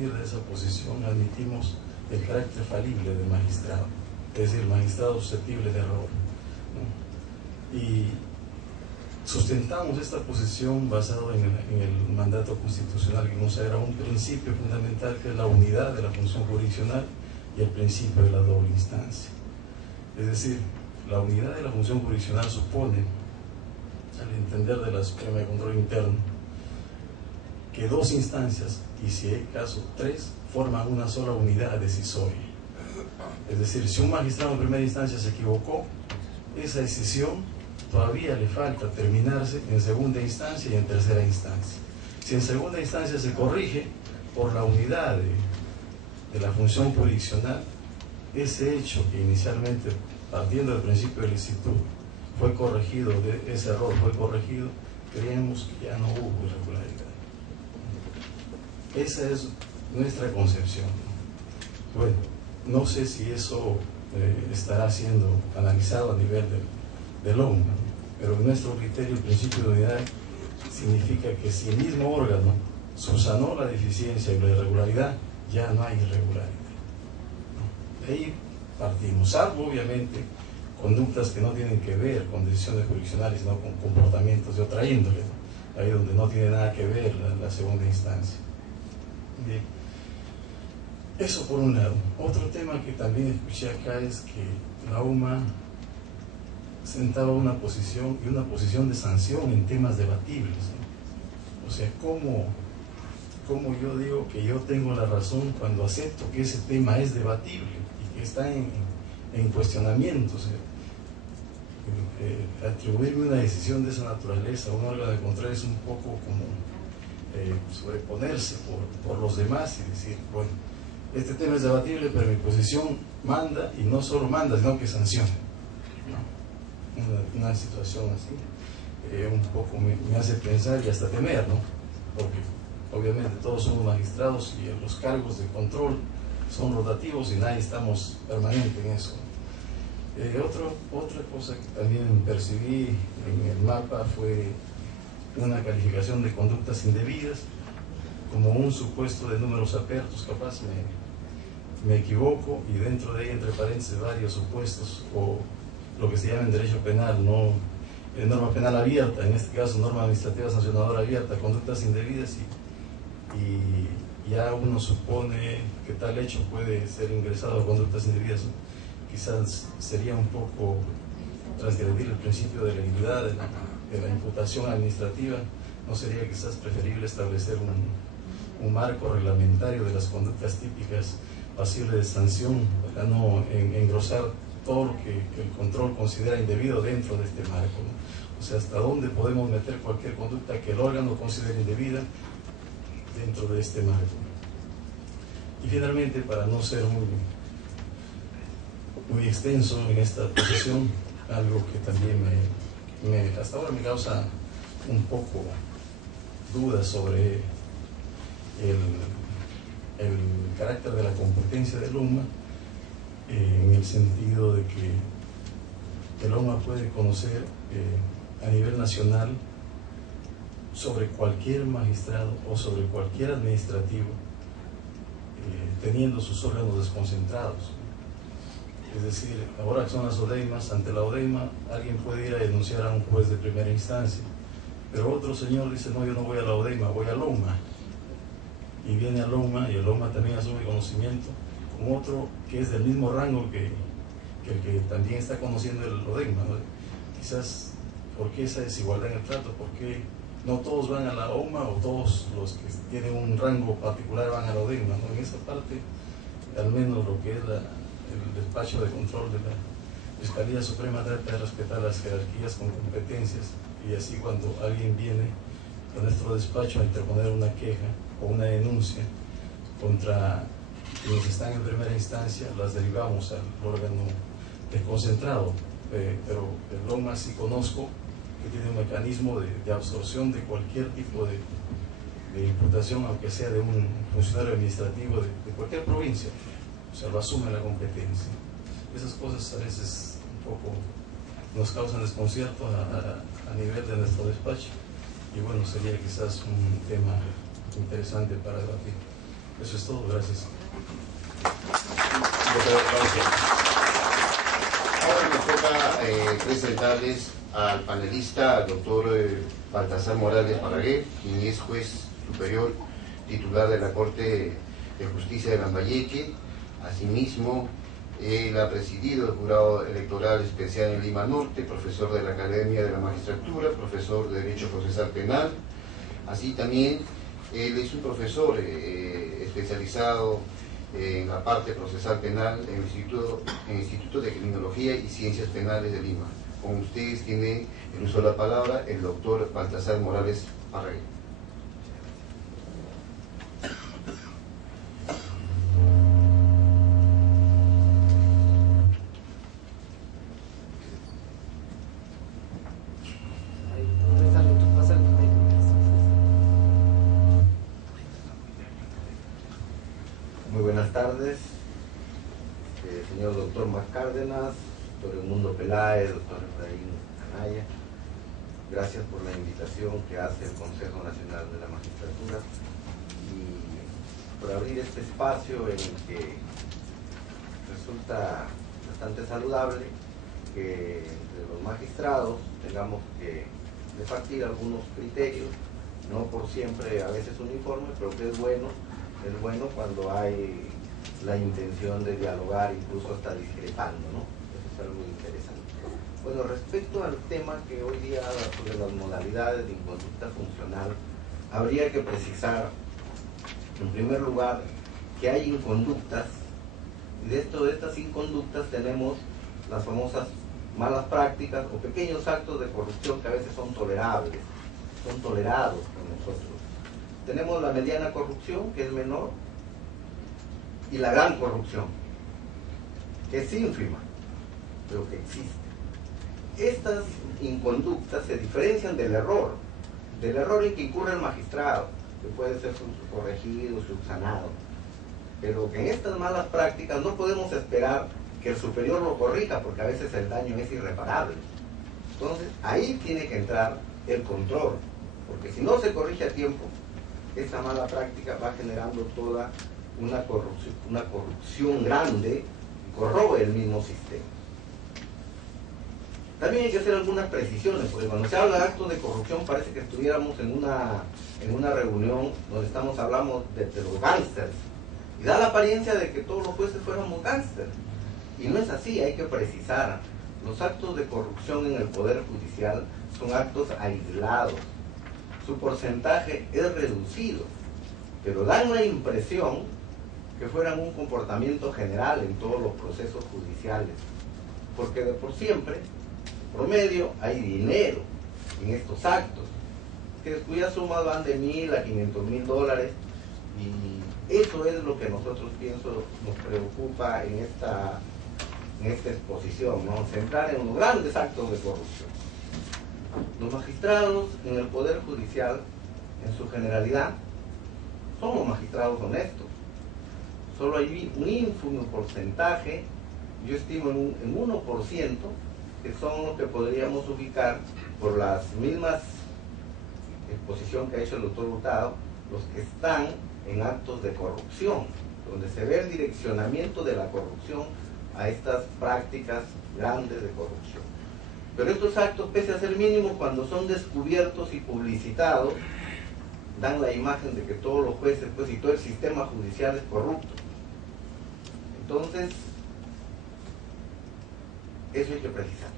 partir de esa posición admitimos el carácter falible del magistrado, es decir, el magistrado susceptible de error, ¿no? Y sustentamos esta posición basado en el mandato constitucional que consagra un principio fundamental que es la unidad de la función jurisdiccional y el principio de la doble instancia. Es decir, la unidad de la función jurisdiccional supone, al entender de la Suprema de Control Interno, que dos instancias, y si hay caso tres, forman una sola unidad decisoria. Es decir, si un magistrado en primera instancia se equivocó, esa decisión todavía le falta terminarse en segunda instancia y en tercera instancia. Si en segunda instancia se corrige por la unidad de la función jurisdiccional, ese hecho que inicialmente, partiendo del principio de licitud, fue corregido, ese error fue corregido, creemos que ya no hubo irregularidad. Esa es nuestra concepción. Bueno, no sé si eso estará siendo analizado a nivel del OMA, pero en nuestro criterio el principio de unidad significa que si el mismo órgano subsanó la deficiencia y la irregularidad, ya no hay irregularidad. De ahí partimos, salvo obviamente conductas que no tienen que ver con decisiones jurisdiccionales, sino con comportamientos de otra índole, ¿no? Ahí donde no tiene nada que ver la segunda instancia. Bien. Eso por un lado. Otro tema que también escuché acá es que la UMA sentaba una posición de sanción en temas debatibles, ¿no? O sea, ¿cómo yo digo que yo tengo la razón cuando acepto que ese tema es debatible y que está en cuestionamiento? O sea, atribuirme una decisión de esa naturaleza a un órgano de control es un poco como sobreponerse por los demás y decir, bueno, este tema es debatible, pero mi posición manda, y no solo manda, sino que sanciona, ¿no? Una situación así un poco me hace pensar y hasta temer, ¿no? Porque obviamente todos somos magistrados y los cargos de control son rotativos y nadie estamos permanente en eso. Otra cosa que también percibí en el mapa fue una calificación de conductas indebidas como un supuesto de números apertos. Capaz me equivoco y dentro de ahí, entre paréntesis, varios supuestos, o lo que se llama en derecho penal, no norma penal abierta, en este caso norma administrativa sancionadora abierta, conductas indebidas, y ya uno supone que tal hecho puede ser ingresado a conductas indebidas. Quizás sería un poco transgredir el principio de legalidad de la imputación administrativa. ¿No sería quizás preferible establecer un marco reglamentario de las conductas típicas pasibles de sanción, para no engrosar todo lo que el control considera indebido dentro de este marco, ¿no? O sea, hasta dónde podemos meter cualquier conducta que el órgano considere indebida dentro de este marco. Y finalmente, para no ser muy extenso en esta posición, algo que también hasta ahora me causa un poco dudas sobre el carácter de la competencia del OMA, en el sentido de que el OMA puede conocer a nivel nacional sobre cualquier magistrado o sobre cualquier administrativo, teniendo sus órganos desconcentrados. Es decir, ahora que son las ODEIMAS, ante la ODEIMA alguien puede ir a denunciar a un juez de primera instancia, pero otro señor dice, no, yo no voy a la ODEIMA, voy al OMA, y viene al OMA, y el OMA también asume conocimiento con otro que es del mismo rango que el que también está conociendo el ODEIMA, ¿no? Quizás, ¿por qué esa desigualdad en el trato? ¿Por qué no todos van a la OMA o todos los que tienen un rango particular van a la ODEIMA, ¿no? En esa parte, al menos lo que es el despacho de control de la Fiscalía Suprema trata de respetar las jerarquías con competencias, y así cuando alguien viene a nuestro despacho a interponer una queja o una denuncia contra quienes están en primera instancia, las derivamos al órgano desconcentrado, pero el OMA sí conozco que tiene un mecanismo de absorción de cualquier tipo de imputación, aunque sea de un funcionario administrativo de cualquier provincia. O sea, lo asume la competencia. Esas cosas a veces un poco nos causan desconcierto a nivel de nuestro despacho, y bueno, sería quizás un tema interesante para debatir. Eso es todo, gracias. Ahora nos toca presentarles al panelista, al doctor Baltasar Morales Balaguer, quien es juez superior titular de la Corte de Justicia de Lambayeque. Asimismo, él ha presidido el Jurado Electoral Especial en Lima Norte, profesor de la Academia de la Magistratura, profesor de Derecho Procesal Penal. Así también, él es un profesor especializado en la parte procesal penal en el Instituto de Criminología y Ciencias Penales de Lima. Con ustedes tiene el uso de la palabra el doctor Baltasar Morales Balaguer. Muy buenas tardes, señor doctor Max Cárdenas, doctor Edmundo Peláez, doctor Efraín Anaya. Gracias por la invitación que hace el Consejo Nacional de la Magistratura y por abrir este espacio en el que resulta bastante saludable que entre los magistrados tengamos que debatir algunos criterios, no por siempre a veces uniformes, pero que es bueno cuando hay la intención de dialogar, incluso hasta discrepando, ¿no? Eso es algo interesante. Bueno, respecto al tema que hoy día sobre las modalidades de inconducta funcional, habría que precisar, en primer lugar, que hay inconductas, y de estas inconductas tenemos las famosas malas prácticas o pequeños actos de corrupción que a veces son tolerables, son tolerados por nosotros. Tenemos la mediana corrupción, que es menor, y la gran corrupción, que es ínfima, pero que existe. Estas inconductas se diferencian del error en que incurre el magistrado, que puede ser corregido, subsanado, pero que en estas malas prácticas no podemos esperar que el superior lo corrija, porque a veces el daño es irreparable. Entonces, ahí tiene que entrar el control, porque si no se corrige a tiempo, esa mala práctica va generando toda una corrupción grande y corroe el mismo sistema. También hay que hacer algunas precisiones, porque cuando se habla de actos de corrupción parece que estuviéramos en una reunión donde hablamos de los gángsters, y da la apariencia de que todos los jueces fuéramos gángsters, y no es así. Hay que precisar, los actos de corrupción en el Poder Judicial son actos aislados, su porcentaje es reducido, pero dan la impresión que fueran un comportamiento general en todos los procesos judiciales, porque de por siempre, promedio, hay dinero en estos actos, cuyas sumas van de $1.000 a $500.000, y eso es lo que nosotros, pienso, nos preocupa en esta exposición, ¿no? Centrar en los grandes actos de corrupción. Los magistrados en el Poder Judicial, en su generalidad, somos magistrados honestos. Solo hay un ínfimo porcentaje, yo estimo en 1%, que son los que podríamos ubicar por las mismas exposición que ha hecho el doctor Hurtado, los que están en actos de corrupción, donde se ve el direccionamiento de la corrupción a estas prácticas grandes de corrupción. Pero estos actos, pese a ser mínimos, cuando son descubiertos y publicitados, dan la imagen de que todos los jueces, y todo el sistema judicial es corrupto. Entonces, eso hay que precisar.